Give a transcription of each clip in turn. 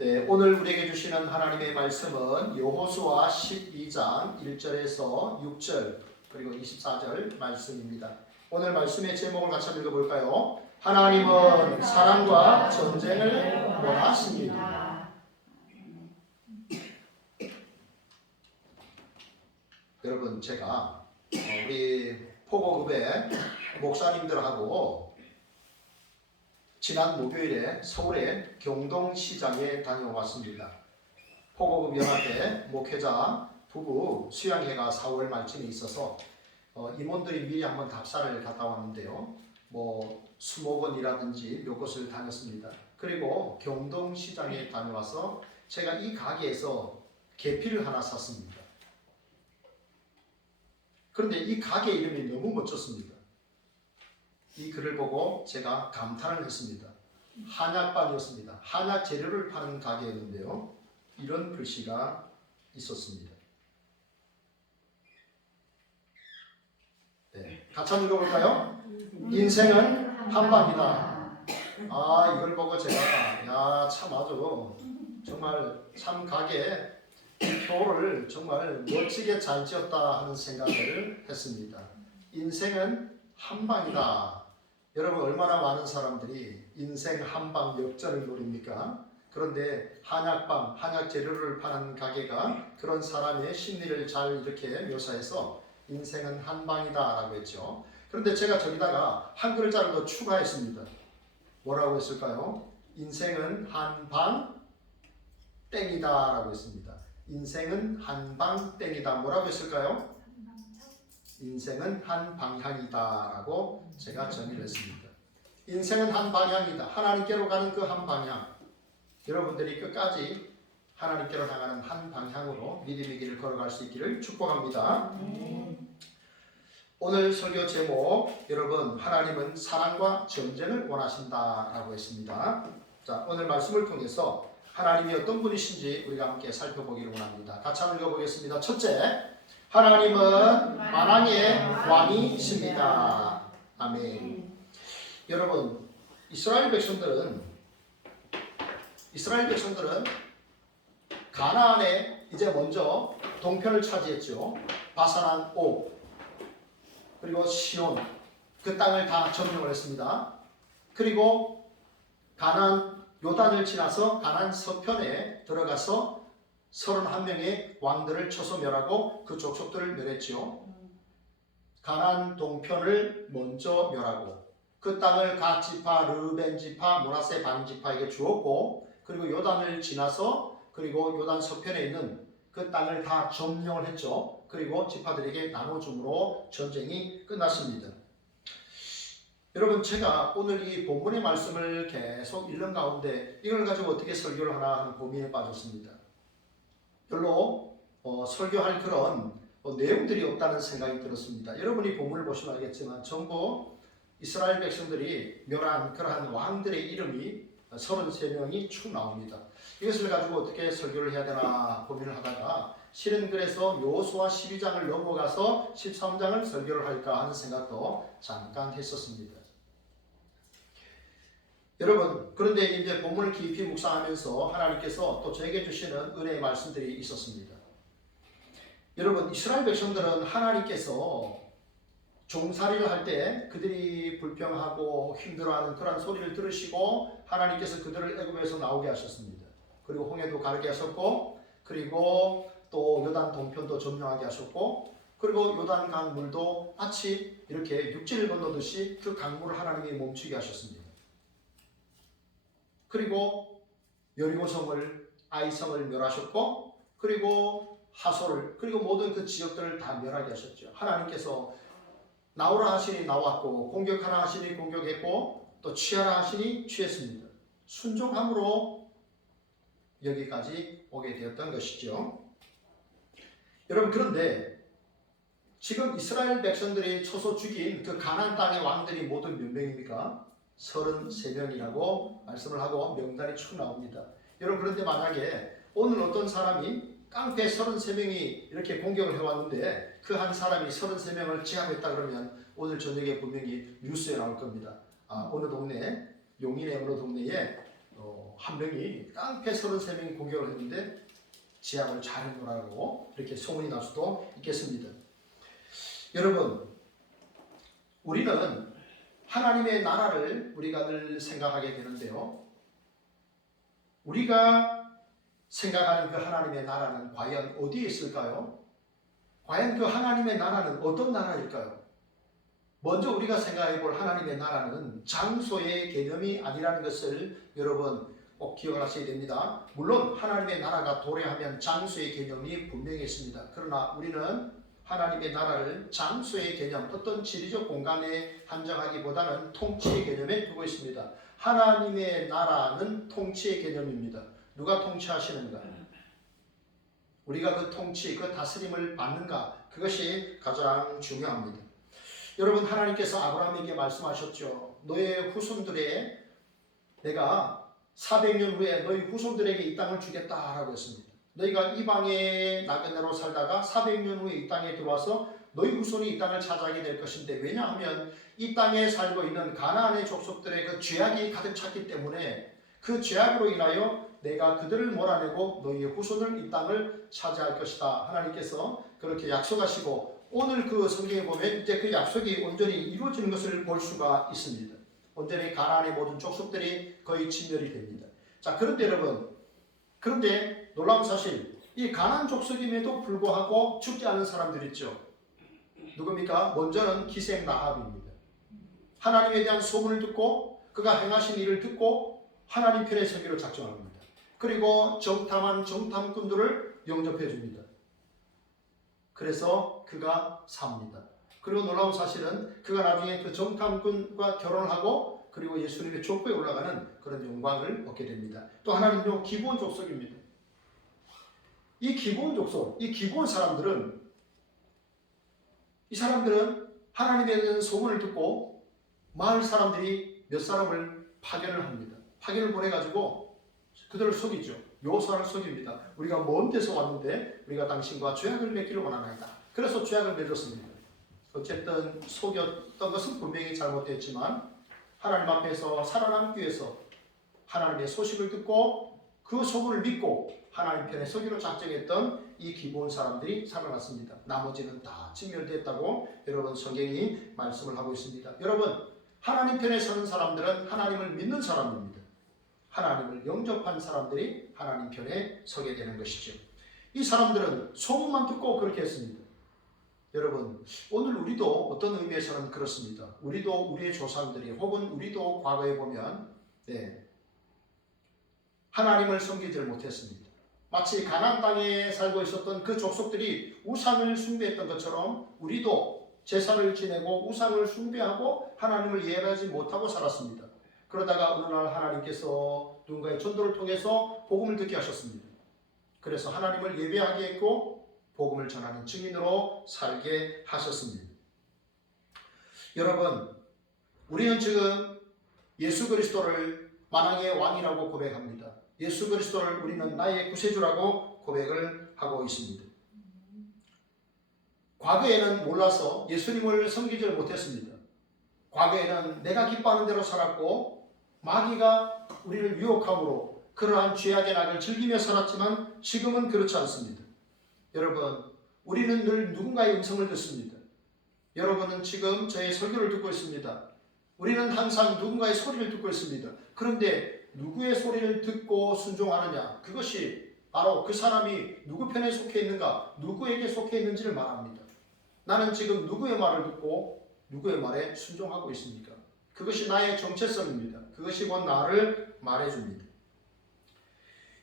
네, 오늘 우리에게 주시는 하나님의 말씀은 여호수아 12장 1절에서 6절 그리고 24절 말씀입니다. 오늘 말씀의 제목을 같이 읽어볼까요? 하나님은 사랑과 전쟁을 원하십니다. 여러분, 제가 우리 포고급의 목사님들하고 지난 목요일에 서울의 경동시장에 다녀왔습니다. 포고급 연합회 목회자 부부 수양회가 4월 말쯤에 있어서 임원들이 미리 한번 답사를 갔다 왔는데요. 수목원이라든지 몇 곳을 다녔습니다. 그리고 경동시장에 다녀와서 제가 이 가게에서 계피를 하나 샀습니다. 그런데 이 가게 이름이 너무 멋졌습니다. 이 글을 보고 제가 감탄을 했습니다. 한약방이었습니다. 한약 재료를 파는 가게였는데요. 이런 글씨가 있었습니다. 네, 같이 한번 읽어볼까요? 인생은 한방이다. 이걸 보고 제가 참 아주 정말 참 가게 표를 정말 멋지게 잘 지었다 하는 생각을 했습니다. 인생은 한방이다. 여러분, 얼마나 많은 사람들이 인생 한방 역전을 노립니까? 그런데 한약방, 한약 재료를 파는 가게가 그런 사람의 심리를 잘 이렇게 묘사해서 인생은 한방이다 라고 했죠. 그런데 제가 저기다가 한 글자를 더 추가했습니다. 뭐라고 했을까요? 인생은 한방 땡이다 라고 했습니다. 인생은 한방 땡이다. 뭐라고 했을까요? 인생은 한 방향이다 라고 제가 정의를 했습니다. 인생은 한 방향이다. 하나님께로 가는 그 한 방향. 여러분들이 끝까지 하나님께로 향하는 한 방향으로 믿음의 길을 걸어갈 수 있기를 축복합니다. 오늘 설교 제목, 여러분, 하나님은 사랑과 전쟁을 원하신다 라고 했습니다. 자, 오늘 말씀을 통해서 하나님이 어떤 분이신지 우리가 함께 살펴보기를 원합니다. 같이 한번 읽어보겠습니다. 첫째, 하나님은 만왕의 왕이십니다. 아멘. 여러분, 이스라엘 백성들은 가나안에 이제 먼저 동편을 차지했죠. 바산한 옥 그리고 시온 그 땅을 다 점령을 했습니다. 그리고 가나안 요단을 지나서 가나안 서편에 들어가서 31명의 왕들을 쳐서 멸하고 그 족속들을 멸했지요. 가나안 동편을 먼저 멸하고 그 땅을 갓 지파, 르벤 지파, 므낫세 반 지파에게 주었고, 그리고 요단을 지나서 그리고 요단 서편에 있는 그 땅을 다 점령을 했죠. 그리고 지파들에게 나눠줌으로 전쟁이 끝났습니다. 여러분, 제가 오늘 이 본문의 말씀을 계속 읽는 가운데 이걸 가지고 어떻게 설교를 하나 하는 고민에 빠졌습니다. 별로 설교할 그런 내용들이 없다는 생각이 들었습니다. 여러분이 본문을 보시면 알겠지만 전부 이스라엘 백성들이 멸한 그러한 왕들의 이름이 33명이 쭉 나옵니다. 이것을 가지고 어떻게 설교를 해야 되나 고민을 하다가 실은 그래서 여호수아 12장을 넘어가서 13장을 설교를 할까 하는 생각도 잠깐 했었습니다. 여러분, 그런데 이제 본문을 깊이 묵상하면서 하나님께서 또 저에게 주시는 은혜의 말씀들이 있었습니다. 여러분, 이스라엘 백성들은 하나님께서 종살이를 할 때 그들이 불평하고 힘들어하는 그런 소리를 들으시고 하나님께서 그들을 애굽에서 나오게 하셨습니다. 그리고 홍해도 가르게 하셨고, 그리고 또 요단 동편도 점령하게 하셨고, 그리고 요단 강물도 마치 이렇게 육지를 건너듯이 그 강물을 하나님이 멈추게 하셨습니다. 그리고 여리고성을, 아이성을 멸하셨고, 그리고 하솔을, 그리고 모든 그 지역들을 다 멸하게 하셨죠. 하나님께서 나오라 하시니 나왔고, 공격하라 하시니 공격했고, 또 취하라 하시니 취했습니다. 순종함으로 여기까지 오게 되었던 것이죠. 여러분, 그런데 지금 이스라엘 백성들이 쳐서 죽인 그 가나안 땅의 왕들이 모두 몇 명입니까? 33명이라고 말씀을 하고 명단이 쭉 나옵니다. 여러분, 그런데 만약에 오늘 어떤 사람이 깡패 33명이 이렇게 공격을 해왔는데 그 한 사람이 33명을 제압했다 그러면 오늘 저녁에 분명히 뉴스에 나올 겁니다. 어느 동네, 용인의 어느 동네에 한 명이 깡패 33명이 공격을 했는데 제압을 잘했노라고 이렇게 소문이 날 수도 있겠습니다. 여러분, 우리는 하나님의 나라를 우리가 늘 생각하게 되는데요. 우리가 생각하는 그 하나님의 나라는 과연 어디에 있을까요? 과연 그 하나님의 나라는 어떤 나라일까요? 먼저 우리가 생각해 볼 하나님의 나라는 장소의 개념이 아니라는 것을 여러분 꼭 기억을 하셔야 됩니다. 물론 하나님의 나라가 도래하면 장소의 개념이 분명히 있습니다. 그러나 우리는 하나님의 나라를 장소의 개념, 어떤 지리적 공간에 한정하기보다는 통치의 개념에 두고 있습니다. 하나님의 나라는 통치의 개념입니다. 누가 통치하시는가? 우리가 그 통치, 그 다스림을 받는가? 그것이 가장 중요합니다. 여러분, 하나님께서 아브라함에게 말씀하셨죠. 너의 후손들에 내가 400년 후에 너희 후손들에게 이 땅을 주겠다라고 했습니다. 너희가 이방의 나그네로 살다가 400년 후에 이 땅에 들어와서 너희 후손이 이 땅을 차지하게 될 것인데, 왜냐하면 이 땅에 살고 있는 가나안의 족속들의 그 죄악이 가득 찼기 때문에 그 죄악으로 인하여 내가 그들을 몰아내고 너희의 후손을 이 땅을 차지할 것이다. 하나님께서 그렇게 약속하시고 오늘 그 성경에 보면 이제 그 약속이 온전히 이루어지는 것을 볼 수가 있습니다. 온전히 가나안의 모든 족속들이 거의 진멸이 됩니다. 자, 그런데 여러분, 그런데 놀라운 사실, 이 가나안 족속임에도 불구하고 죽지 않은 사람들 있죠. 누굽니까? 먼저는 기생 라합입니다. 하나님에 대한 소문을 듣고 그가 행하신 일을 듣고 하나님 편에 서기로 작정합니다. 그리고 정탐한 정탐꾼들을 영접해 줍니다. 그래서 그가 삽니다. 그리고 놀라운 사실은 그가 나중에 그 정탐꾼과 결혼을 하고 그리고 예수님의 족보에 올라가는 그런 영광을 얻게 됩니다. 또 하나는요, 기브온 족속입니다. 이 기브온 족속, 이 기브온 사람들은, 이 사람들은 하나님에 대한 소문을 듣고 마을 사람들이 몇 사람을 파견을 합니다. 파견을 보내가지고 그들을 속이죠. 요소를 속입니다. 우리가 먼 데서 왔는데 우리가 당신과 죄악을 맺기를 원하나이다. 그래서 죄악을 맺었습니다. 어쨌든 속였던 것은 분명히 잘못됐지만 하나님 앞에서 살아남기 위해서 하나님의 소식을 듣고 그 소문을 믿고 하나님 편에 서기로 작정했던 이 기브온 사람들이 살아났습니다. 나머지는 다 진멸됐다고 여러분 성경이 말씀을 하고 있습니다. 여러분, 하나님 편에 서는 사람들은 하나님을 믿는 사람입니다. 하나님을 영접한 사람들이 하나님 편에 서게 되는 것이죠. 이 사람들은 소문만 듣고 그렇게 했습니다. 여러분, 오늘 우리도 어떤 의미에서는 그렇습니다. 우리도 우리의 조상들이 혹은 우리도 과거에 보면 하나님을 섬기지를 못했습니다. 마치 가나안 땅에 살고 있었던 그 족속들이 우상을 숭배했던 것처럼 우리도 제사를 지내고 우상을 숭배하고 하나님을 예배하지 못하고 살았습니다. 그러다가 어느 날 하나님께서 누군가의 전도를 통해서 복음을 듣게 하셨습니다. 그래서 하나님을 예배하게 했고 복음을 전하는 증인으로 살게 하셨습니다. 여러분, 우리는 지금 예수 그리스도를 만왕의 왕이라고 고백합니다. 예수 그리스도를 우리는 나의 구세주라고 고백을 하고 있습니다. 과거에는 몰라서 예수님을 섬기지를 못했습니다. 과거에는 내가 기뻐하는 대로 살았고 마귀가 우리를 유혹함으로 그러한 죄악의 낙을 즐기며 살았지만 지금은 그렇지 않습니다. 여러분, 우리는 늘 누군가의 음성을 듣습니다. 여러분은 지금 저의 설교를 듣고 있습니다. 우리는 항상 누군가의 소리를 듣고 있습니다. 그런데 누구의 소리를 듣고 순종하느냐, 그것이 바로 그 사람이 누구 편에 속해 있는가, 누구에게 속해 있는지를 말합니다. 나는 지금 누구의 말을 듣고 누구의 말에 순종하고 있습니까? 그것이 나의 정체성입니다. 그것이 곧 나를 말해줍니다.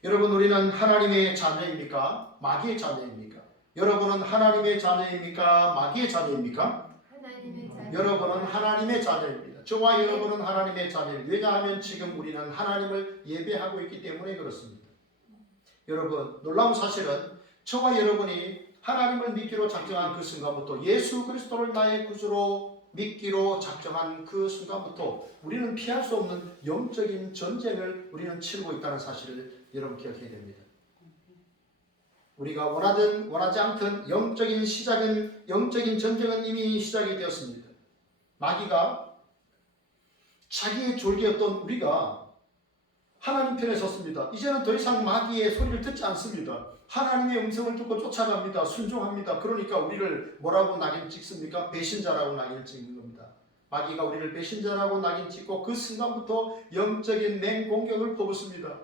여러분, 우리는 하나님의 자녀입니까? 마귀의 자녀입니까? 여러분은 하나님의 자녀입니까? 마귀의 자녀입니까? 하나님의 자녀. 여러분은 하나님의 자녀입니다. 저와 여러분은 하나님의 자녀입니다. 왜냐하면 지금 우리는 하나님을 예배하고 있기 때문에 그렇습니다. 여러분, 놀라운 사실은 저와 여러분이 하나님을 믿기로 작정한 그 순간부터, 예수 그리스도를 나의 구주로 믿기로 작정한 그 순간부터 우리는 피할 수 없는 영적인 전쟁을 우리는 치르고 있다는 사실을 여러분 기억해야 됩니다. 우리가 원하든 원하지 않든 영적인 전쟁은 이미 시작이 되었습니다. 마귀가 자기의 졸개였던 우리가 하나님 편에 섰습니다. 이제는 더 이상 마귀의 소리를 듣지 않습니다. 하나님의 음성을 듣고 쫓아갑니다. 순종합니다. 그러니까 우리를 뭐라고 낙인 찍습니까? 배신자라고 낙인 찍는 겁니다. 마귀가 우리를 배신자라고 낙인 찍고 그 순간부터 영적인 맹공격을 퍼붓습니다.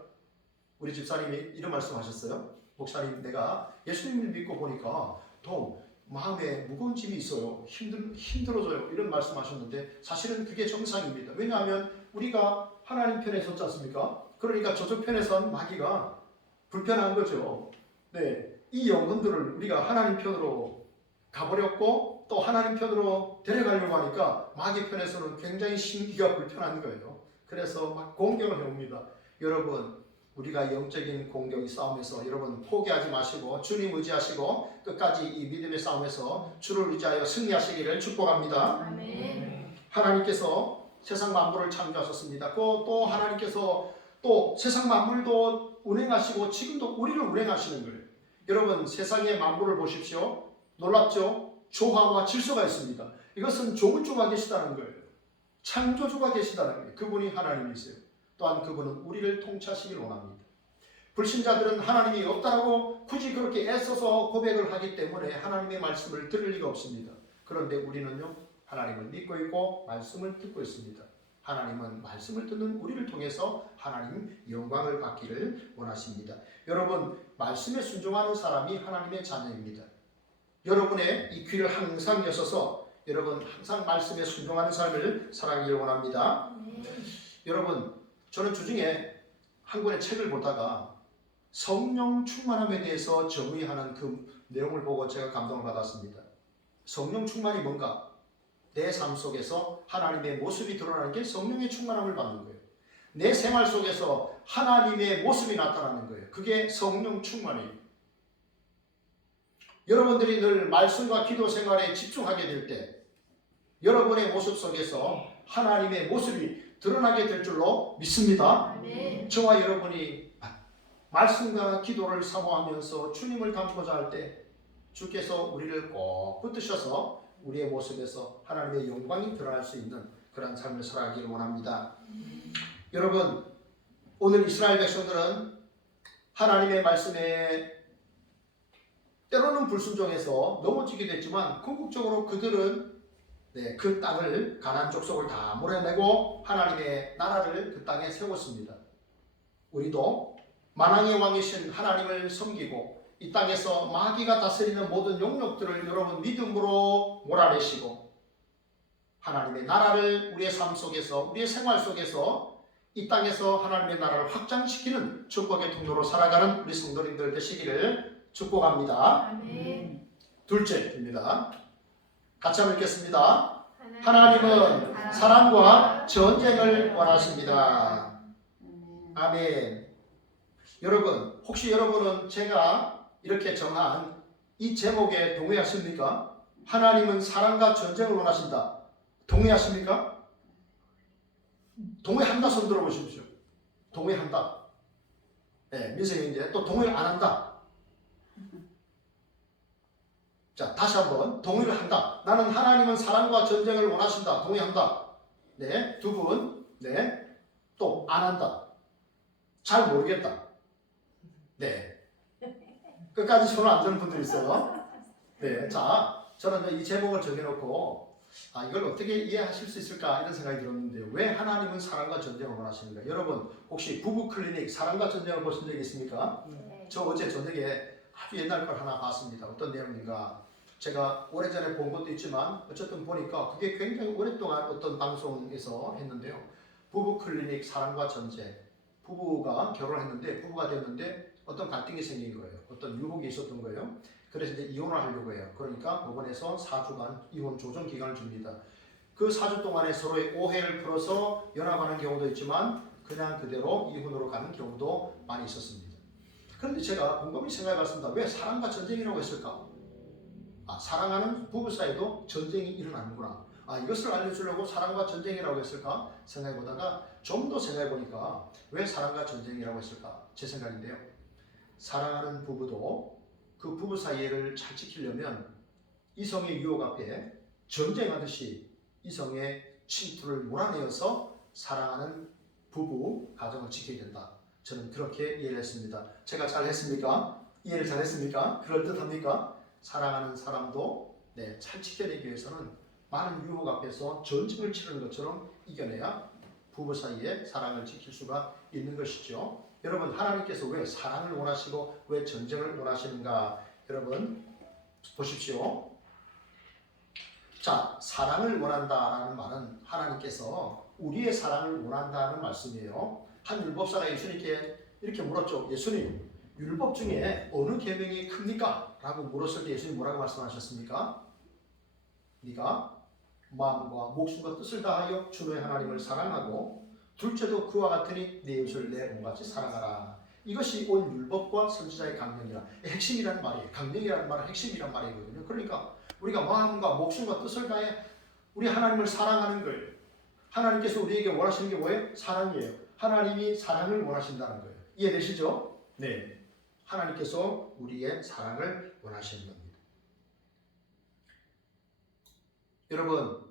우리 집사님이 이런 말씀하셨어요. 목사님, 내가 예수님을 믿고 보니까 더 마음에 무거운 짐이 있어요. 힘들어져요. 이런 말씀하셨는데 사실은 그게 정상입니다. 왜냐하면 우리가 하나님 편에 섰지 않습니까? 그러니까 저쪽 편에 선 마귀가 불편한 거죠. 네, 이 영혼들을 우리가 하나님 편으로 가버렸고 또 하나님 편으로 데려가려고 하니까 마귀 편에서는 굉장히 심기가 불편한 거예요. 그래서 막 공격을 해옵니다. 여러분, 우리가 영적인 공격이 싸움에서 여러분 포기하지 마시고 주님 의지하시고 끝까지 이 믿음의 싸움에서 주를 의지하여 승리하시기를 축복합니다. 아멘. 하나님께서 세상 만물을 창조하셨습니다. 또 하나님께서 또 세상 만물도 운행하시고 지금도 우리를 운행하시는 거예요. 여러분, 세상의 만물을 보십시오. 놀랍죠? 조화와 질서가 있습니다. 이것은 조물주가 계시다는 거예요. 창조주가 계시다는 거예요. 그분이 하나님이세요. 또한 그분은 우리를 통치하시길 원합니다. 불신자들은 하나님이 없다라고 굳이 그렇게 애써서 고백을 하기 때문에 하나님의 말씀을 들을 리가 없습니다. 그런데 우리는요, 하나님을 믿고 있고 말씀을 듣고 있습니다. 하나님은 말씀을 듣는 우리를 통해서 하나님 영광을 받기를 원하십니다. 여러분, 말씀에 순종하는 사람이 하나님의 자녀입니다. 여러분의 이 귀를 항상 여셔서 여러분 항상 말씀에 순종하는 삶을 살아가기를 원합니다. 여러분, 저는 주중에 한 권의 책을 보다가 성령 충만함에 대해서 정의하는 그 내용을 보고 제가 감동을 받았습니다. 성령 충만이 뭔가? 내 삶 속에서 하나님의 모습이 드러나는 게 성령의 충만함을 받는 거예요. 내 생활 속에서 하나님의 모습이 나타나는 거예요. 그게 성령 충만이에요. 여러분들이 늘 말씀과 기도 생활에 집중하게 될 때 여러분의 모습 속에서 하나님의 모습이 드러나게 될 줄로 믿습니다. 아멘. 저와 여러분이 말씀과 기도를 사모하면서 주님을 닮고자 할 때 주께서 우리를 꼭 붙드셔서 우리의 모습에서 하나님의 영광이 드러날 수 있는 그런 삶을 살아가기를 원합니다. 여러분, 오늘 이스라엘 백성들은 하나님의 말씀에 때로는 불순종해서 넘어지게 됐지만 궁극적으로 그들은 그 땅을 가나안 족속을 다 몰아내고 하나님의 나라를 그 땅에 세웠습니다. 우리도 만왕의 왕이신 하나님을 섬기고 이 땅에서 마귀가 다스리는 모든 영역들을 여러분 믿음으로 몰아내시고 하나님의 나라를 우리의 삶 속에서 우리의 생활 속에서 이 땅에서 하나님의 나라를 확장시키는 축복의 통로로 살아가는 우리 성도님들 되시기를 축복합니다. 아멘. 둘째입니다. 같이 한번 읽겠습니다. 하나님은 사랑과 전쟁을 원하십니다. 아멘. 여러분, 혹시 여러분은 제가 이렇게 정한 이 제목에 동의하십니까? 하나님은 사랑과 전쟁을 원하신다. 동의하십니까? 동의한다 손 들어보십시오. 동의한다. 네, 민생이 이제 또 동의를 안 한다. 자, 다시 한번 동의를 한다. 나는 하나님은 사랑과 전쟁을 원하신다. 동의한다. 네, 두 분. 네, 또 안 한다. 잘 모르겠다. 네, 끝까지 손을 안 드는 분들이 있어요. 네, 자, 저는 이 제목을 정해놓고 이걸 어떻게 이해하실 수 있을까 이런 생각이 들었는데요. 왜 하나님은 사랑과 전쟁을 원하시는가? 여러분, 혹시 부부 클리닉 사랑과 전쟁을 보신 적 있습니까? 네. 저 어제 저녁에 아주 옛날 걸 하나 봤습니다. 어떤 내용인가? 제가 오래전에 본 것도 있지만 어쨌든 보니까 그게 굉장히 오랫동안 어떤 방송에서 했는데요. 부부 클리닉 사랑과 전쟁. 부부가 결혼했는데 부부가 됐는데 어떤 갈등이 생긴 거예요. 어떤 유혹이 있었던 거예요. 그래서 이제 이혼을 하려고 해요. 그러니까 법원에서 4주간 이혼 조정 기간을 줍니다. 그 4주 동안에 서로의 오해를 풀어서 연합하는 경우도 있지만 그냥 그대로 이혼으로 가는 경우도 많이 있었습니다. 그런데 제가 곰곰이 생각해봤습니다. 왜 사랑과 전쟁이라고 했을까? 사랑하는 부부 사이도 전쟁이 일어나는구나. 이것을 알려주려고 사랑과 전쟁이라고 했을까? 생각해보다가 좀 더 생각해보니까 왜 사랑과 전쟁이라고 했을까? 제 생각인데요. 사랑하는 부부도 그 부부 사이를 잘 지키려면 이성의 유혹 앞에 전쟁하듯이 이성의 침투를 몰아내어서 사랑하는 부부 가정을 지켜야 된다. 저는 그렇게 이해를 했습니다. 제가 잘 했습니까? 이해를 잘 했습니까? 그럴듯합니까? 사랑하는 사람도 잘 지켜내기 위해서는 많은 유혹 앞에서 전쟁을 치르는 것처럼 이겨내야 부부 사이에 사랑을 지킬 수가 있는 것이죠. 여러분, 하나님께서 왜 사랑을 원하시고 왜 전쟁을 원하시는가? 여러분 보십시오. 자, 사랑을 원한다라는 말은 하나님께서 우리의 사랑을 원한다는 말씀이에요. 한 율법사가 예수님께 이렇게 물었죠. 예수님, 율법 중에 어느 계명이 큽니까? 라고 물었을 때 예수님 뭐라고 말씀하셨습니까? 네가 마음과 목숨과 뜻을 다하여 주 너의 하나님을 사랑하고 둘째도 그와 같으니 내 이웃을 내 몸같이 사랑하라. 이것이 온 율법과 선지자의 강령이라, 핵심이라는 말이에요. 강령이라는 말은 핵심이란 말이거든요. 그러니까 우리가 마음과 목숨과 뜻을 다해 우리 하나님을 사랑하는 거예요. 하나님께서 우리에게 원하시는 게 뭐예요? 사랑이에요. 하나님이 사랑을 원하신다는 거예요. 이해되시죠? 네. 하나님께서 우리의 사랑을 원하시는 겁니다. 여러분,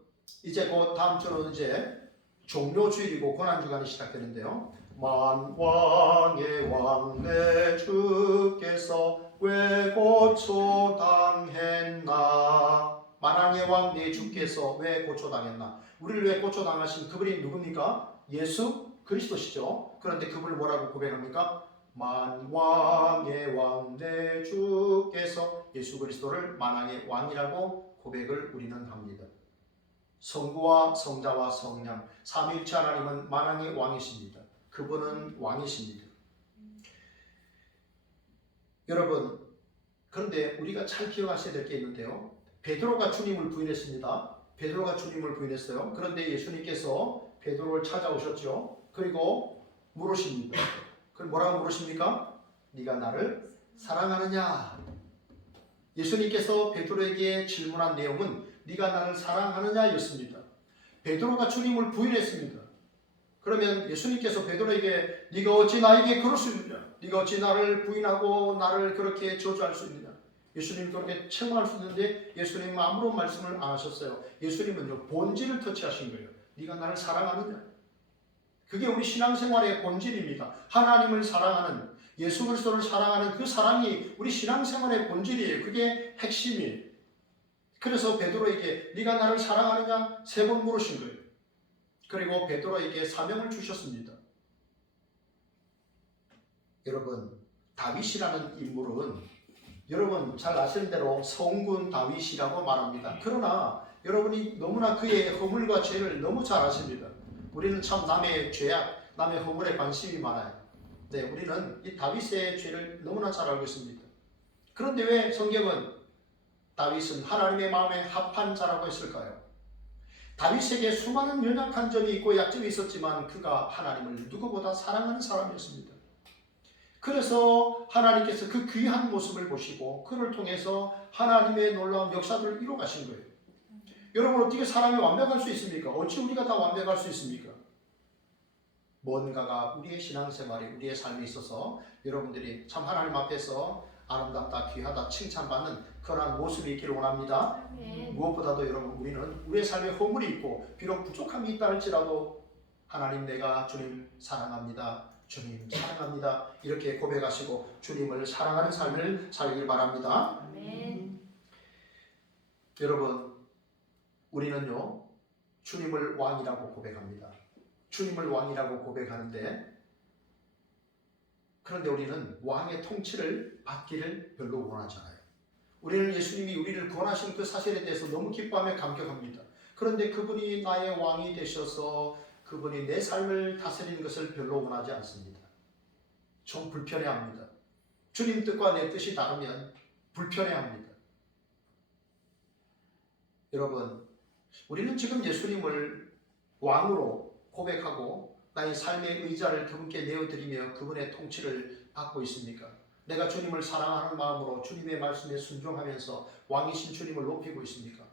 이제 곧 다음 주는 이제 종료주일이고 고난주간이 시작되는데요. 만왕의 왕 내 주께서 왜 고초당했나? 만왕의 왕 내 주께서 왜 고초당했나? 우리를 왜 고초당하신 그분이 누굽니까? 예수 그리스도시죠. 그런데 그분을 뭐라고 고백합니까? 만왕의 왕 내 주께서 예수 그리스도를 만왕의 왕이라고 고백을 우리는 합니다. 성부와 성자와 성령 삼위일체 하나님은 만왕의 왕이십니다. 그분은 왕이십니다. 여러분, 그런데 우리가 잘 기억하셔야 될 게 있는데요. 베드로가 주님을 부인했습니다. 베드로가 주님을 부인했어요. 그런데 예수님께서 베드로를 찾아오셨죠. 그리고 물으십니다. 그럼 뭐라고 물으십니까? 네가 나를 사랑하느냐? 예수님께서 베드로에게 질문한 내용은 네가 나를 사랑하느냐 였습니다. 베드로가 주님을 부인했습니다. 그러면 예수님께서 베드로에게 네가 어찌 나에게 그럴 수 있느냐? 네가 어찌 나를 부인하고 나를 그렇게 저주할 수 있느냐? 예수님 그렇게 책망할 수 있는데 예수님은 아무런 말씀을 안 하셨어요. 예수님은요, 본질을 터치하신 거예요. 네가 나를 사랑하느냐? 그게 우리 신앙생활의 본질입니다. 하나님을 사랑하는, 예수 그리스도를 사랑하는 그 사랑이 우리 신앙생활의 본질이에요. 그게 핵심이에요. 그래서 베드로에게 네가 나를 사랑하느냐? 3번 물으신 거예요. 그리고 베드로에게 사명을 주셨습니다. 여러분, 다윗이라는 인물은 여러분 잘 아시는 대로 성군 다윗이라고 말합니다. 그러나 여러분이 너무나 그의 허물과 죄를 너무 잘 아십니다. 우리는 참 남의 죄악, 남의 허물에 관심이 많아요. 네, 우리는 이 다윗의 죄를 너무나 잘 알고 있습니다. 그런데 왜 성경은 다윗은 하나님의 마음에 합한 자라고 했을까요? 다윗에게 수많은 연약한 점이 있고 약점이 있었지만 그가 하나님을 누구보다 사랑하는 사람이었습니다. 그래서 하나님께서 그 귀한 모습을 보시고 그를 통해서 하나님의 놀라운 역사들을 이루어 가신 거예요. 여러분, 어떻게 사람이 완벽할 수 있습니까? 어찌 우리가 다 완벽할 수 있습니까? 뭔가가 우리의 신앙생활에, 우리의 삶에 있어서 여러분들이 참 하나님 앞에서 아름답다, 귀하다, 칭찬받는 그러한 모습이 있기를 원합니다. 무엇보다도 여러분, 우리는 우리의 삶에 허물이 있고 비록 부족함이 있다 할지라도 하나님, 내가 주님 사랑합니다. 주님 사랑합니다. 이렇게 고백하시고 주님을 사랑하는 삶을 살길 바랍니다. 여러분, 우리는요, 주님을 왕이라고 고백합니다. 주님을 왕이라고 고백하는데, 그런데 우리는 왕의 통치를 받기를 별로 원하지 않아요. 우리는 예수님이 우리를 구원하신 그 사실에 대해서 너무 기뻐하며 감격합니다. 그런데 그분이 나의 왕이 되셔서 그분이 내 삶을 다스리는 것을 별로 원하지 않습니다. 좀 불편해합니다. 주님 뜻과 내 뜻이 다르면 불편해합니다. 여러분, 우리는 지금 예수님을 왕으로 고백하고 나의 삶의 의자를 그분께 내어드리며 그분의 통치를 받고 있습니까? 내가 주님을 사랑하는 마음으로 주님의 말씀에 순종하면서 왕이신 주님을 높이고 있습니까?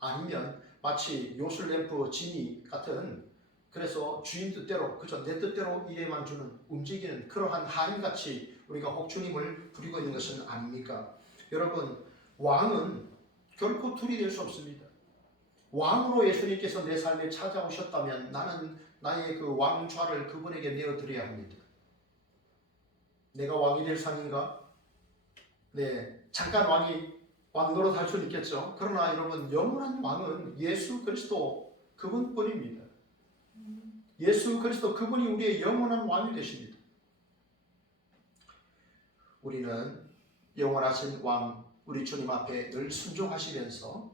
아니면 마치 요술램프 지니 같은, 그래서 주인 뜻대로, 그저 내 뜻대로 일에만 주는, 움직이는 그러한 하인같이 우리가 혹 주님을 부리고 있는 것은 아닙니까? 여러분, 왕은 결코 둘이 될 수 없습니다. 왕으로 예수님께서 내 삶에 찾아오셨다면 나는 나의 그 왕좌를 그분에게 내어드려야 합니다. 내가 왕이 될 상인가? 네, 잠깐 왕 노릇할 수는 있겠죠. 그러나 여러분, 영원한 왕은 예수 그리스도 그분뿐입니다. 예수 그리스도 그분이 우리의 영원한 왕이 되십니다. 우리는 영원하신 왕, 우리 주님 앞에 늘 순종하시면서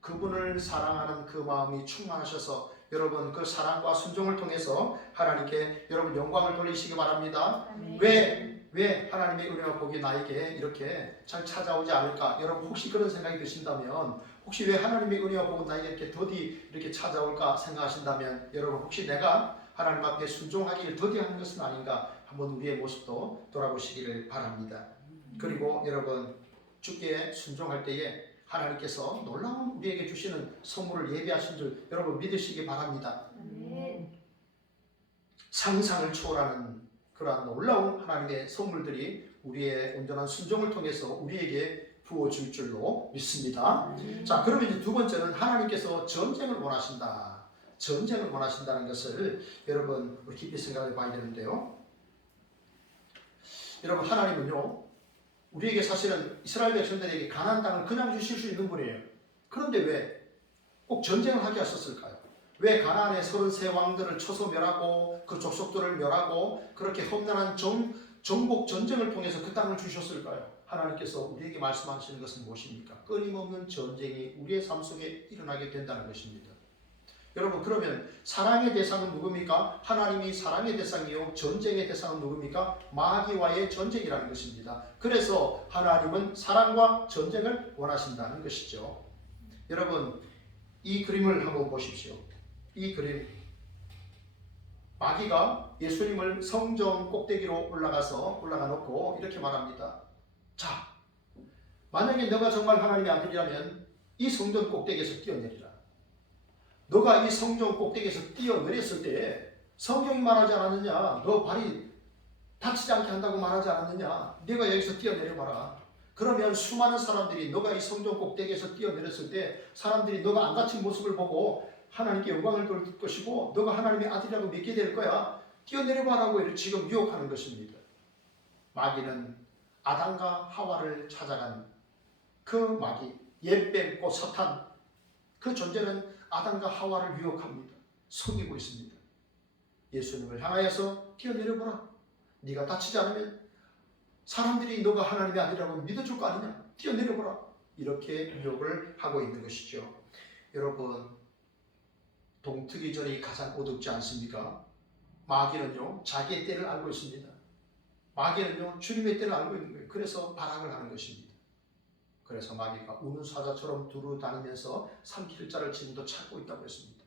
그분을 사랑하는 그 마음이 충만하셔서 여러분 그 사랑과 순종을 통해서 하나님께 여러분 영광을 돌리시기 바랍니다. 왜 하나님의 은혜와 복이 나에게 이렇게 잘 찾아오지 않을까? 여러분 혹시 그런 생각이 드신다면, 혹시 왜 하나님의 은혜와 복은 나에게 이렇게 더디 이렇게 찾아올까 생각하신다면, 여러분 혹시 내가 하나님 앞에 순종하기를 더디하는 것은 아닌가 한번 우리의 모습도 돌아보시기를 바랍니다. 그리고 여러분 주께 순종할 때에 하나님께서 놀라운 우리에게 주시는 선물을 예비하신 줄 여러분 믿으시기 바랍니다. 상상을 초월하는 그러한 놀라운 하나님의 선물들이 우리의 온전한 순종을 통해서 우리에게 부어줄 줄로 믿습니다. 자, 그러면 이제 두 번째는 하나님께서 전쟁을 원하신다. 전쟁을 원하신다는 것을 여러분 우리 깊이 생각해 봐야 되는데요. 여러분 하나님은요, 우리에게 사실은 이스라엘 백성들에게 가나안 땅을 그냥 주실 수 있는 분이에요. 그런데 왜 꼭 전쟁을 하게 하셨을까요? 왜 가나안의 33왕들을 쳐서 멸하고 그 족속들을 멸하고 그렇게 험난한 정복 전쟁을 통해서 그 땅을 주셨을까요? 하나님께서 우리에게 말씀하시는 것은 무엇입니까? 끊임없는 전쟁이 우리의 삶 속에 일어나게 된다는 것입니다. 여러분 그러면 사랑의 대상은 누굽니까? 하나님이 사랑의 대상이요 전쟁의 대상은 누굽니까? 마귀와의 전쟁이라는 것입니다. 그래서 하나님은 사랑과 전쟁을 원하신다는 것이죠. 여러분 이 그림을 한번 보십시오. 이 그림, 마귀가 예수님을 성전 꼭대기로 올라가 놓고 이렇게 말합니다. 자, 만약에 너가 정말 하나님의 아들이라면 이 성전 꼭대기에서 뛰어내리라. 너가 이 성전 꼭대기에서 뛰어내렸을 때 성경이 말하지 않았느냐? 너 발이 다치지 않게 한다고 말하지 않았느냐? 네가 여기서 뛰어내려봐라. 그러면 수많은 사람들이 너가 이 성전 꼭대기에서 뛰어내렸을 때 사람들이 너가 안 다친 모습을 보고 하나님께 영광을 돌릴 것이고 너가 하나님의 아들이라고 믿게 될 거야. 뛰어내려봐라고 지금 유혹하는 것입니다. 마귀는 아담과 하와를 찾아간 그 마귀, 옛뱀 사탄, 그 존재는 아담과 하와를 유혹합니다. 속이고 있습니다. 예수님을 향하여서 뛰어내려보라. 네가 다치지 않으면 사람들이 너가 하나님의 아들이라고 믿어줄 거 아니냐. 뛰어내려보라. 이렇게 유혹을 하고 있는 것이죠. 여러분 동트기 전이 가장 어둡지 않습니까? 마귀는요 자기의 때를 알고 있습니다. 마귀는요 주님의 때를 알고 있는 거예요. 그래서 발악을 하는 것입니다. 그래서 마귀가 우는 사자처럼 두루 다니면서 삼킬 자를 지금도 찾고 있다고 했습니다.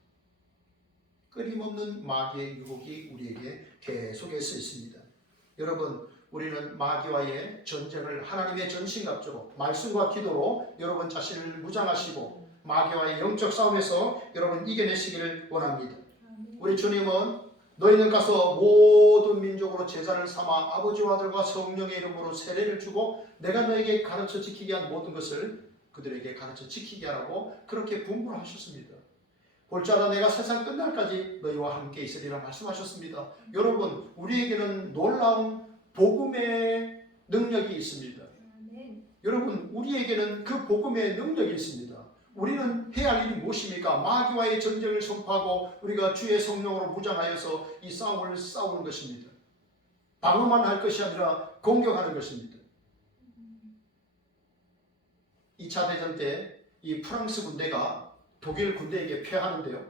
끊임없는 마귀의 유혹이 우리에게 계속해서 있습니다. 여러분 우리는 마귀와의 전쟁을 하나님의 전신갑주로 말씀과 기도로 여러분 자신을 무장하시고 마귀와의 영적 싸움에서 여러분 이겨내시기를 원합니다. 우리 주님은 너희는 가서 모든 민족으로 제자를 삼아 아버지와 아들과 성령의 이름으로 세례를 주고 내가 너에게 가르쳐 지키게 한 모든 것을 그들에게 가르쳐 지키게 하라고 그렇게 분부를 하셨습니다. 볼지어다 내가 세상 끝날까지 너희와 함께 있으리라 말씀하셨습니다. 여러분 우리에게는 놀라운 복음의 능력이 있습니다. 여러분 우리에게는 그 복음의 능력이 있습니다. 우리는 해야 할 일이 무엇입니까? 마귀와의 전쟁을 선포하고 우리가 주의 성령으로 무장하여서 이 싸움을 싸우는 것입니다. 방어만 할 것이 아니라 공격하는 것입니다. 2차 대전 때 이 프랑스 군대가 독일 군대에게 패하는데요.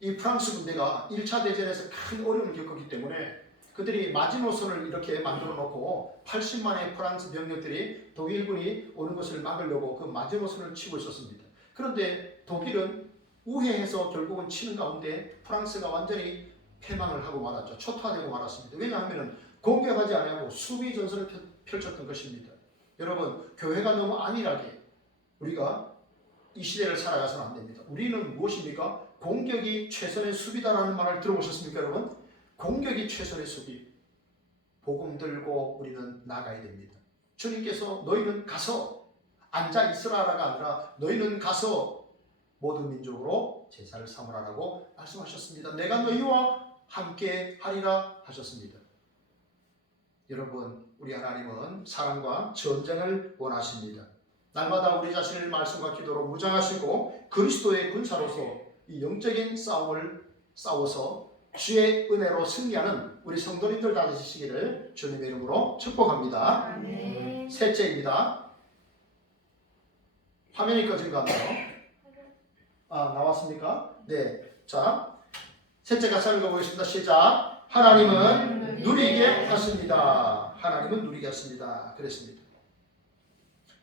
이 프랑스 군대가 1차 대전에서 큰 어려움을 겪었기 때문에 그들이 마지노선을 이렇게 만들어 놓고 80만의 프랑스 병력들이 독일군이 오는 것을 막으려고 그 마지노선을 치고 있었습니다. 그런데 독일은 우회해서 결국은 치는 가운데 프랑스가 완전히 패망을 하고 말았죠. 초토화되고 말았습니다. 왜냐하면 공격하지 않고 수비 전선을 펼쳤던 것입니다. 여러분 교회가 너무 안일하게 우리가 이 시대를 살아가서는 안 됩니다. 우리는 무엇입니까? 공격이 최선의 수비다라는 말을 들어보셨습니까 여러분? 공격이 최선의 수비. 복음 들고 우리는 나가야 됩니다. 주님께서 너희는 가서 앉아 있으라가 아니라 너희는 가서 모든 민족으로 제사를 삼으라라고 말씀하셨습니다. 내가 너희와 함께 하리라 하셨습니다. 여러분, 우리 하나님은 사랑과 전쟁을 원하십니다. 날마다 우리 자신을 말씀과 기도로 무장하시고 그리스도의 군사로서 이 영적인 싸움을 싸워서 주의 은혜로 승리하는 우리 성도님들 다 되시기를 주님의 이름으로 축복합니다. 아멘. 셋째입니다. 화면이 꺼진 것 같나요? 나왔습니까? 네. 자, 셋째 같이 읽어보겠습니다. 시작. 하나님은 누리게 하십니다. 하나님은 누리게 하십니다. 그랬습니다.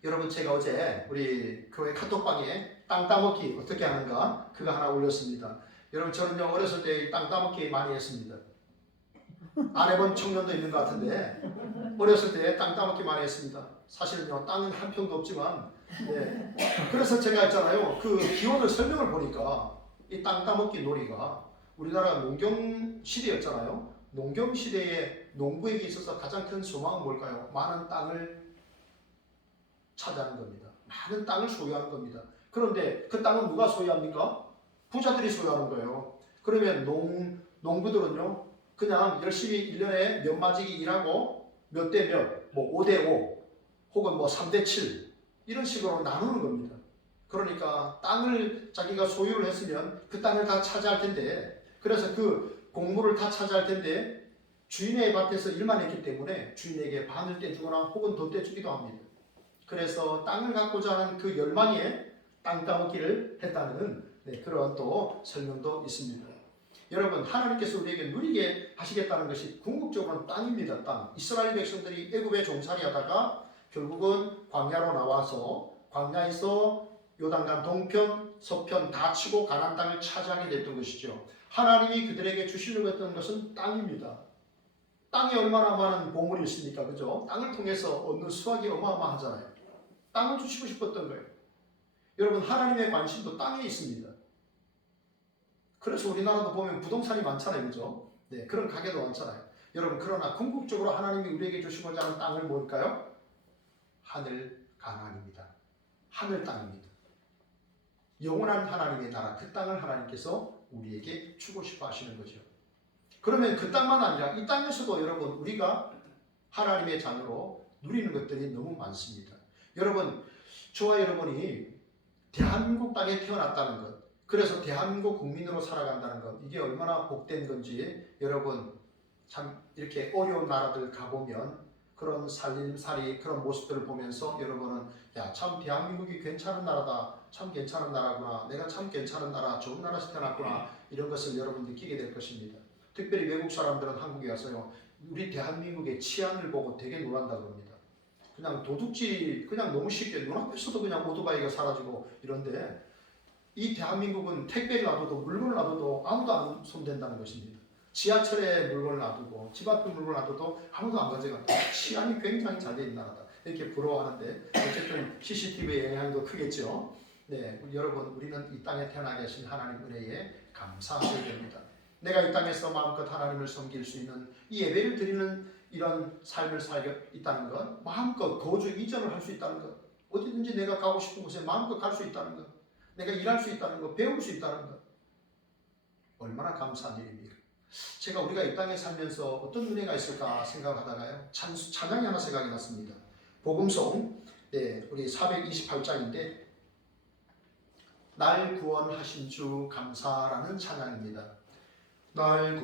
여러분, 제가 어제 우리 교회 카톡방에 땅 따먹기 어떻게 하는가 그거 하나 올렸습니다. 여러분, 저는요 어렸을 때 땅 따먹기 많이 했습니다. 안 해본 청년도 있는 것 같은데 어렸을 때 땅 따먹기 많이 했습니다. 사실은요 땅은 한 평도 없지만 네. 그래서 제가 했잖아요. 그 기원을 설명을 보니까 이 땅 따먹기 놀이가 우리나라 농경 시대였잖아요. 농경 시대에 농부에게 있어서 가장 큰 소망은 뭘까요? 많은 땅을 차지하는 겁니다. 많은 땅을 소유하는 겁니다. 그런데 그 땅은 누가 소유합니까? 부자들이 소유하는 거예요. 그러면 농부들은요 그냥 열심히 1년에 몇 마지기 일하고 몇 대 몇, 뭐 5대 5 혹은 뭐 3대 7 이런 식으로 나누는 겁니다. 그러니까 땅을 자기가 소유를 했으면 그 땅을 다 차지할 텐데, 그래서 그 공물을 다 차지할 텐데 주인의 밭에서 일만 했기 때문에 주인에게 반을 떼주거나 혹은 더 떼주기도 합니다. 그래서 땅을 갖고자 하는 그 열망에 땅 따먹기를 했다는 그런 또 설명도 있습니다. 여러분, 하나님께서 우리에게 누리게 하시겠다는 것이 궁극적으로는 땅입니다. 땅. 이스라엘 백성들이 애굽에 종살이 하다가 결국은 광야로 나와서 광야에서 요단강 동편, 서편 다 치고 가나안 땅을 차지하게 됐던 것이죠. 하나님이 그들에게 주시려고 했던 것은 땅입니다. 땅에 얼마나 많은 보물이 있습니까? 그죠? 땅을 통해서 얻는 수확이 어마어마하잖아요. 땅을 주시고 싶었던 거예요. 여러분, 하나님의 관심도 땅에 있습니다. 그래서 우리나라도 보면 부동산이 많잖아요. 그죠? 네, 그런 가게도 많잖아요. 여러분, 그러나 궁극적으로 하나님이 우리에게 주시고자 하는 땅을 뭘까요? 하늘 가나안입니다. 하늘 땅입니다. 영원한 하나님의 나라, 그 땅을 하나님께서 우리에게 주고 싶어 하시는 거죠. 그러면 그 땅만 아니라 이 땅에서도 여러분 우리가 하나님의 자녀로 누리는 것들이 너무 많습니다. 여러분, 저와 여러분이 대한민국 땅에 태어났다는 것, 그래서 대한민국 국민으로 살아간다는 것, 이게 얼마나 복된 건지 여러분 참 이렇게 어려운 나라들 가보면 그런 살림살이 그런 모습들을 보면서 여러분은 야, 참 대한민국이 괜찮은 나라다, 참 괜찮은 나라구나, 내가 참 괜찮은 나라, 좋은 나라에서 태어났구나, 이런 것을 여러분 느끼게 될 것입니다. 특별히 외국 사람들은 한국에 와서요 우리 대한민국의 치안을 보고 되게 놀란다 그럽니다. 그냥 도둑질 그냥 너무 쉽게 눈앞에서도 그냥 오토바이가 사라지고 이런데 이 대한민국은 택배를 놔둬도 물건을 놔둬도 아무도 안 손댄다는 것입니다. 지하철에 물건을 놔두고 집 앞에 물건을 놔둬도 아무도 안 가져간다. 치안이 굉장히 잘 돼 있는 나라다. 이렇게 부러워하는데 어쨌든 CCTV의 영향도 크겠죠. 네, 여러분, 우리는 이 땅에 태어나게 하신 하나님 은혜에 감사하셔야 됩니다. 내가 이 땅에서 마음껏 하나님을 섬길 수 있는 이 예배를 드리는 이런 삶을 살게 있다는 것, 마음껏 거주 이전을 할 수 있다는 것, 어디든지 내가 가고 싶은 곳에 마음껏 갈 수 있다는 것, 내가 일할 수 있다는 것, 배울 수 있다는 것, 얼마나 감사한 일입니까? 제가 우리가 이 땅에 살면서 어떤 은혜가 있을까 생각하다가요 찬양이 하나 생각이 났습니다. 복음송 우리 428장인데 날 구원하신 주 감사라는 찬양입니다. 날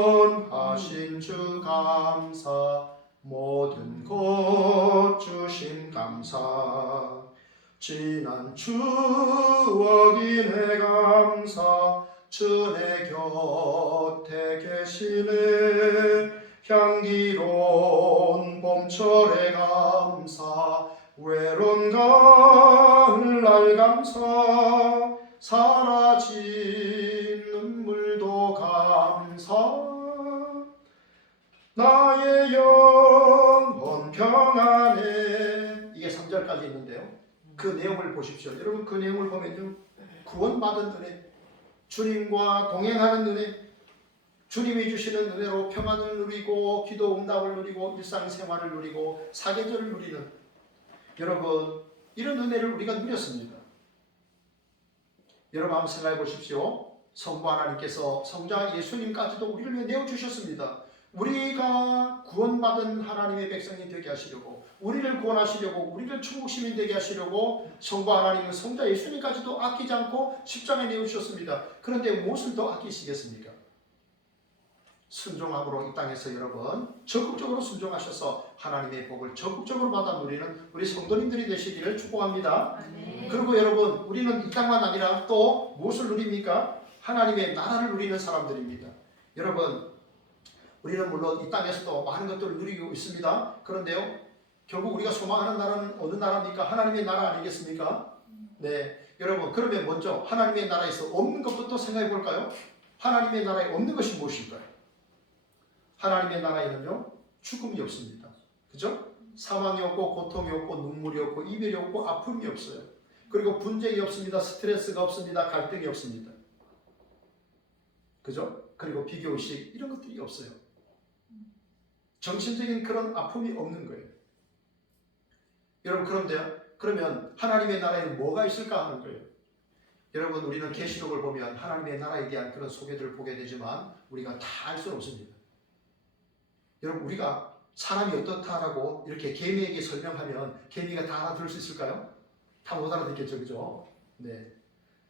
구원하신 주 감사, 모든 것 주신 감사, 지난 추억이네 감사, 주 내 곁에 계시네, 향기로운 봄철의 감사, 외로운 가을날 감사, 사라진 눈물도 감사, 나의 영혼 평안해. 이게 3절까지 있는데요 그 내용을 보십시오. 여러분, 그 내용을 보면요 구원받은 은혜, 주님과 동행하는 은혜, 주님이 주시는 은혜로 평안을 누리고 기도 응답을 누리고 일상생활을 누리고 사계절을 누리는, 여러분 이런 은혜를 우리가 누렸습니다. 여러분 한번 생각해 보십시오. 성부 하나님께서 성자 예수님까지도 우리를 위해 내어주셨습니다. 우리가 구원받은 하나님의 백성이 되게 하시려고, 우리를 구원하시려고, 우리를 천국 시민 되게 하시려고 성부 하나님은 성자 예수님까지도 아끼지 않고 십자가에 내어주셨습니다. 그런데 무엇을 더 아끼시겠습니까? 순종함으로 이 땅에서 여러분 적극적으로 순종하셔서 하나님의 복을 적극적으로 받아 누리는 우리 성도님들이 되시기를 축복합니다. 그리고 여러분 우리는 이 땅만 아니라 또 무엇을 누립니까? 하나님의 나라를 누리는 사람들입니다. 여러분 우리는 물론 이 땅에서도 많은 것들을 누리고 있습니다. 그런데요 결국 우리가 소망하는 나라는 어느 나라입니까? 하나님의 나라 아니겠습니까? 네, 여러분 그러면 먼저 하나님의 나라에서 없는 것부터 생각해 볼까요? 하나님의 나라에 없는 것이 무엇일까요? 하나님의 나라에는요 죽음이 없습니다. 그죠? 사망이 없고 고통이 없고 눈물이 없고 이별이 없고 아픔이 없어요. 그리고 분쟁이 없습니다. 스트레스가 없습니다. 갈등이 없습니다. 그죠? 그리고 비교의식 이런 것들이 없어요. 정신적인 그런 아픔이 없는 거예요. 여러분 그런데요 그러면 하나님의 나라에는 뭐가 있을까 하는 거예요. 여러분 우리는 계시록을 보면 하나님의 나라에 대한 그런 소개들을 보게 되지만 우리가 다 알 수는 없습니다. 여러분 우리가 사람이 어떻다라고 이렇게 개미에게 설명하면 개미가 다 알아들을 수 있을까요? 다 못 알아듣겠죠. 그죠? 네.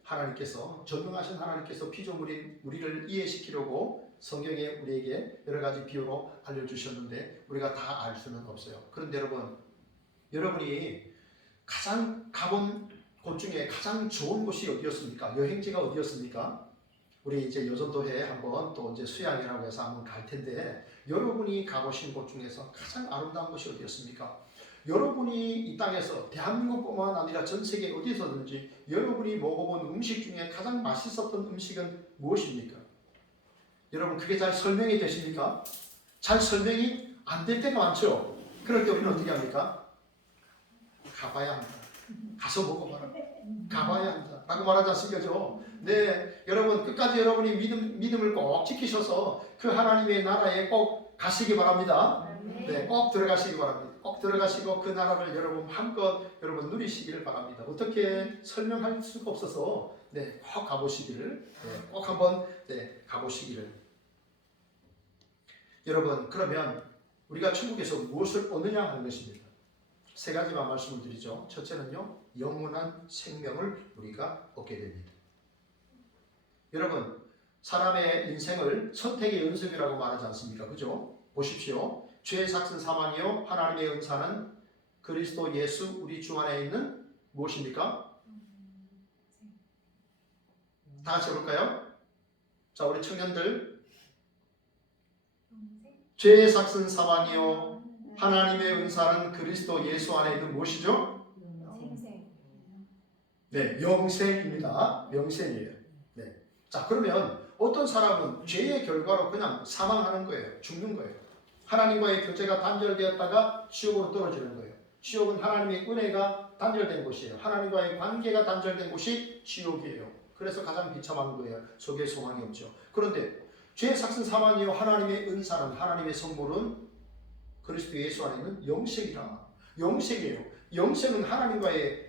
하나님께서 전능하신 하나님께서 피조물인 우리를 이해시키려고 성경에 우리에게 여러 가지 비유로 알려주셨는데 우리가 다 알 수는 없어요. 그런데 여러분 여러분이 가장 가본 곳 중에 가장 좋은 곳이 어디였습니까? 여행지가 어디였습니까? 우리 이제 여전도회에 한번 또 이제 수양이라고 해서 한번 갈 텐데 여러분이 가보신 곳 중에서 가장 아름다운 곳이 어디였습니까? 여러분이 이 땅에서 대한민국뿐만 아니라 전 세계 어디서든지 여러분이 먹어본 음식 중에 가장 맛있었던 음식은 무엇입니까? 여러분 그게 잘 설명이 되십니까? 잘 설명이 안 될 때가 많죠. 그럴 때 우리는 어떻게 합니까? 가봐야 한다. 가서 먹어봐라. 가봐야 한다. 라고 말하지 않습니까? 네, 여러분 끝까지 여러분이 믿음을 꼭 지키셔서 그 하나님의 나라에 꼭 가시기 바랍니다. 네, 꼭 들어가시기 바랍니다. 꼭 들어가시고 그 나라를 여러분 한껏 여러분 누리시기를 바랍니다. 어떻게 설명할 수가 없어서 네, 꼭 가보시기를 네, 꼭 한번 네, 가보시기를. 여러분 그러면 우리가 천국에서 무엇을 얻느냐 하는 것입니다. 세 가지만 말씀을 드리죠. 첫째는요, 영원한 생명을 우리가 얻게 됩니다. 여러분, 사람의 인생을 선택의 연습이라고 말하지 않습니까? 그죠? 보십시오. 죄의 삭슨 사망이요, 하나님의 은사는 그리스도 예수 우리 주 안에 있는 무엇입니까? 다 같이 해볼까요? 자, 우리 청년들. 죄의 삭슨 사망이요, 하나님의 은사는 그리스도 예수 안에 있는 무엇이죠? 네, 영생입니다. 영생이에요. 네. 자, 그러면 어떤 사람은 죄의 결과로 그냥 사망하는 거예요. 죽는 거예요. 하나님과의 교제가 단절되었다가 지옥으로 떨어지는 거예요. 지옥은 하나님의 은혜가 단절된 곳이에요. 하나님과의 관계가 단절된 곳이 지옥이에요. 그래서 가장 비참한 거예요. 속에 소망이 없죠. 그런데 죄의 삭슨 사망이요, 하나님의 은사는, 하나님의 선물은 그리스도 예수 안에 있는 영생이라. 영생이에요. 영생은 하나님과의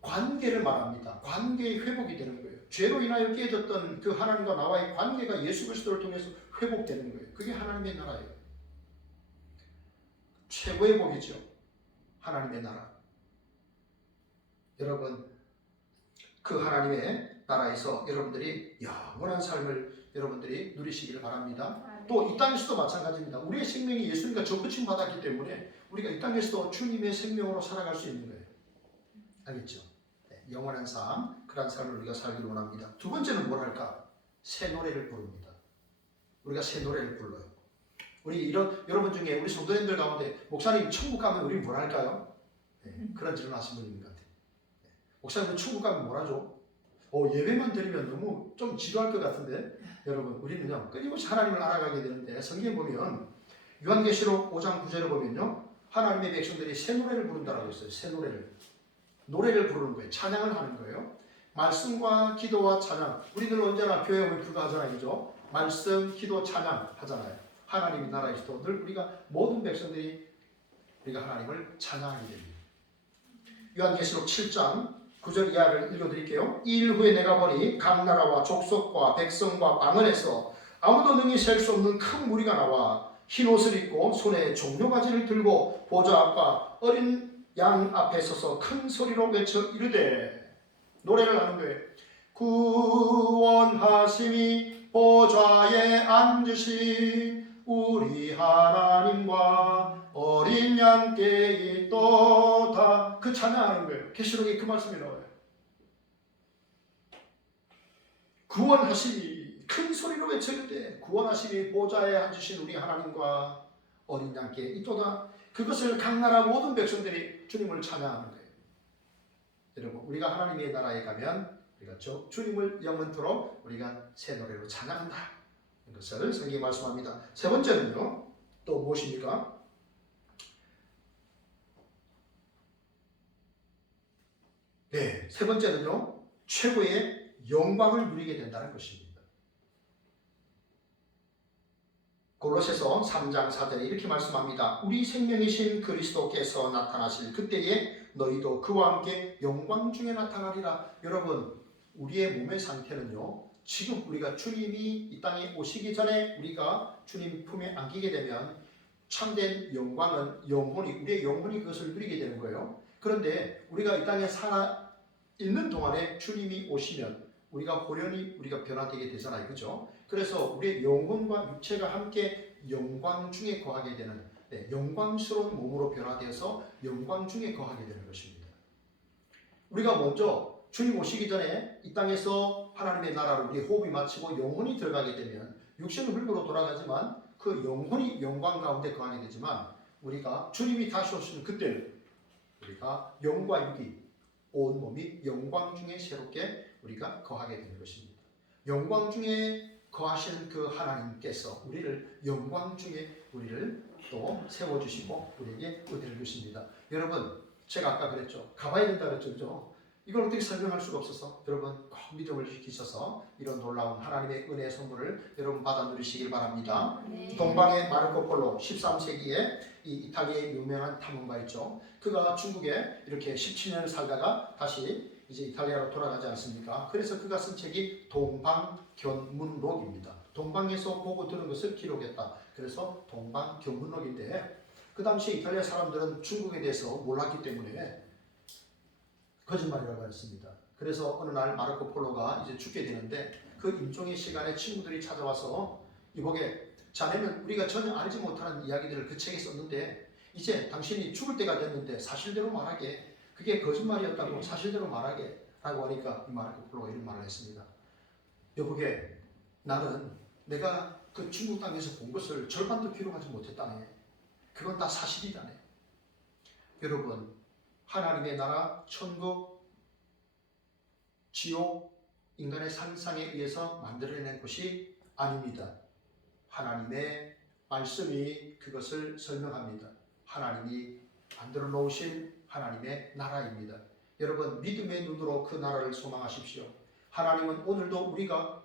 관계를 말합니다. 관계의 회복이 되는 거예요. 죄로 인하여 깨졌던 그 하나님과 나와의 관계가 예수 그리스도를 통해서 회복되는 거예요. 그게 하나님의 나라예요. 최고의 복이죠. 하나님의 나라. 여러분, 그 하나님의 나라에서 여러분들이 영원한 삶을 여러분들이 누리시기를 바랍니다. 또 이 땅에서도 마찬가지입니다. 우리의 생명이 예수님과 접붙임 받았기 때문에 우리가 이 땅에서도 주님의 생명으로 살아갈 수 있는 거예요. 알겠죠? 네, 영원한 삶, 그런 삶을 우리가 살기를 원합니다. 두 번째는 뭘 할까? 새 노래를 부릅니다. 우리가 새 노래를 불러요. 우리 여러분 중에 우리 성도님들 가운데 목사님 천국 가면 우리 뭘 할까요? 네, 그런 질문 하신 분인 것 같아요. 네, 목사님 천국 가면 뭘 하죠? 예배만 드리면 너무 좀 지루할 것 같은데 여러분 우리는요 끊임없이 하나님을 알아가게 되는데 성경에 보면 요한계시록 5장 9절에 보면요 하나님의 백성들이 새 노래를 부른다라고 했어요. 새 노래를 부르는 거예요. 찬양을 하는 거예요. 말씀과 기도와 찬양. 우리들 언제나 교회 오면 그거 하잖아요. 그죠? 말씀, 기도, 찬양 하잖아요. 하나님의 나라에서도 늘 우리가 모든 백성들이 우리가 하나님을 찬양하게 됩니다. 요한계시록 7장 9절 이하를 읽어드릴게요. 이 일 후에 내가 보니 각 나라와 족속과 백성과 방언에서 아무도 능히 셀 수 없는 큰 무리가 나와 흰 옷을 입고 손에 종려가지를 들고 보좌 앞과 어린 양 앞에 서서 큰 소리로 외쳐 이르되, 노래를 하는 거예요. 구원하심이 보좌에 앉으신 우리 하나님과 어린 양께 있도다. 그 찬양하는 거예요. 계시록에 그 말씀이 나와요. 구원하심이, 큰 소리로 외치는데 구원하심이 보좌에 앉으신 우리 하나님과 어린 양께 있도다. 그것을 각 나라 모든 백성들이 주님을 찬양하는 거예요. 여러분, 우리가 하나님의 나라에 가면 우리가 주님을 영원토록 우리가 새 노래로 찬양한다. 이것을 성경이 말씀합니다. 세 번째는요, 또 무엇입니까? 네, 세 번째는요, 최고의 영광을 누리게 된다는 것입니다. 골로새서 3장 4절에 이렇게 말씀합니다. 우리 생명이신 그리스도께서 나타나실 그때에 너희도 그와 함께 영광 중에 나타나리라. 여러분, 우리의 몸의 상태는요, 지금 우리가 주님이 이 땅에 오시기 전에 우리가 주님 품에 안기게 되면 참된 영광은 영혼이, 우리의 영혼이 그것을 누리게 되는 거예요. 그런데 우리가 이 땅에 살아 있는 동안에 주님이 오시면 우리가 호련히 우리가 변화되게 되잖아요. 그죠? 그래서 우리의 영혼과 육체가 함께 영광 중에 거하게 되는, 영광스러운 몸으로 변화되어서 영광 중에 거하게 되는 것입니다. 우리가 먼저 주님 오시기 전에 이 땅에서 하나님의 나라를 우리 호흡이 마치고 영혼이 들어가게 되면 육신은 흙으로 돌아가지만 그 영혼이 영광 가운데 거하게 되지만, 우리가 주님이 다시 오시는 그때는 우리가 영과 육이 온 몸이 영광 중에 새롭게 우리가 거하게 되는 것입니다. 영광 중에 거하시는 그 하나님께서 우리를 영광 중에 우리를 또 세워주시고 우리에게 은혜를 주십니다. 여러분, 제가 아까 그랬죠. 가봐야 된다 그랬죠. 이걸 어떻게 설명할 수가 없어서 여러분 꼭 믿음을 지키셔서 이런 놀라운 하나님의 은혜의 선물을 여러분 받아 누리시길 바랍니다. 네. 동방의 마르코 폴로 13세기에 이 이탈리아의 유명한 탐험가 있죠. 그가 중국에 이렇게 17년을 살다가 다시 이제 이탈리아로 돌아가지 않습니까? 그래서 그가 쓴 책이 동방견문록입니다. 동방에서 보고 들은 것을 기록했다. 그래서 동방견문록인데, 그 당시 이탈리아 사람들은 중국에 대해서 몰랐기 때문에 거짓말이라고 했습니다. 그래서 어느 날 마르코 폴로가 이제 죽게 되는데, 그 임종의 시간에 친구들이 찾아와서 이보게, 자네는 우리가 전혀 알지 못하는 이야기들을 그 책에 썼는데 이제 당신이 죽을 때가 됐는데 사실대로 말하게, 그게 거짓말이었다고 사실대로 말하게 라고 하니까 이 마르코 폴로가 이런 말을 했습니다. 여보게, 나는 내가 그 중국 땅에서 본 것을 절반도 기록하지 못했다네. 그건 다 사실이다네. 여러분, 하나님의 나라, 천국, 지옥, 인간의 상상에 의해서 만들어낸 것이 아닙니다. 하나님의 말씀이 그것을 설명합니다. 하나님이 만들어 놓으신 하나님의 나라입니다. 여러분, 믿음의 눈으로 그 나라를 소망하십시오. 하나님은 오늘도 우리가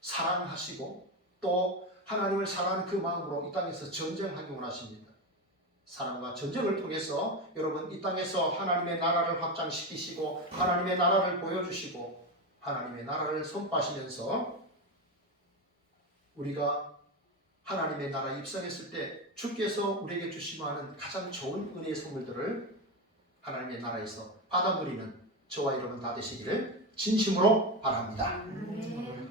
사랑하시고 또 하나님을 사랑하는 그 마음으로 이 땅에서 전쟁하기 원하십니다. 사랑과 전쟁을 통해서 여러분 이 땅에서 하나님의 나라를 확장시키시고 하나님의 나라를 보여주시고 하나님의 나라를 선포하시면서 우리가 하나님의 나라에 입성했을 때 주께서 우리에게 주시며 하는 가장 좋은 은혜의 선물들을 하나님의 나라에서 받아 누리는 저와 여러분 다 되시기를 진심으로 바랍니다.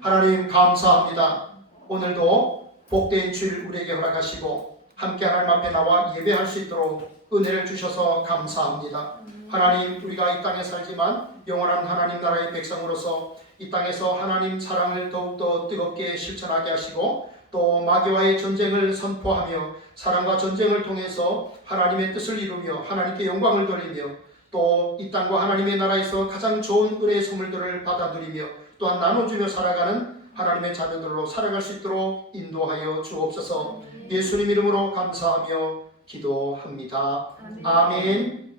하나님 감사합니다. 오늘도 복된 주일 우리에게 허락하시고 함께 하나님 앞에 나와 예배할 수 있도록 은혜를 주셔서 감사합니다. 하나님, 우리가 이 땅에 살지만 영원한 하나님 나라의 백성으로서 이 땅에서 하나님 사랑을 더욱더 뜨겁게 실천하게 하시고 또 마귀와의 전쟁을 선포하며 사랑과 전쟁을 통해서 하나님의 뜻을 이루며 하나님께 영광을 돌리며 또 이 땅과 하나님의 나라에서 가장 좋은 은혜의 선물들을 받아 누리며 또한 나눠주며 살아가는 하나님의 자녀들로 살아갈 수 있도록 인도하여 주옵소서. 예수님 이름으로 감사하며 기도합니다. 아멘.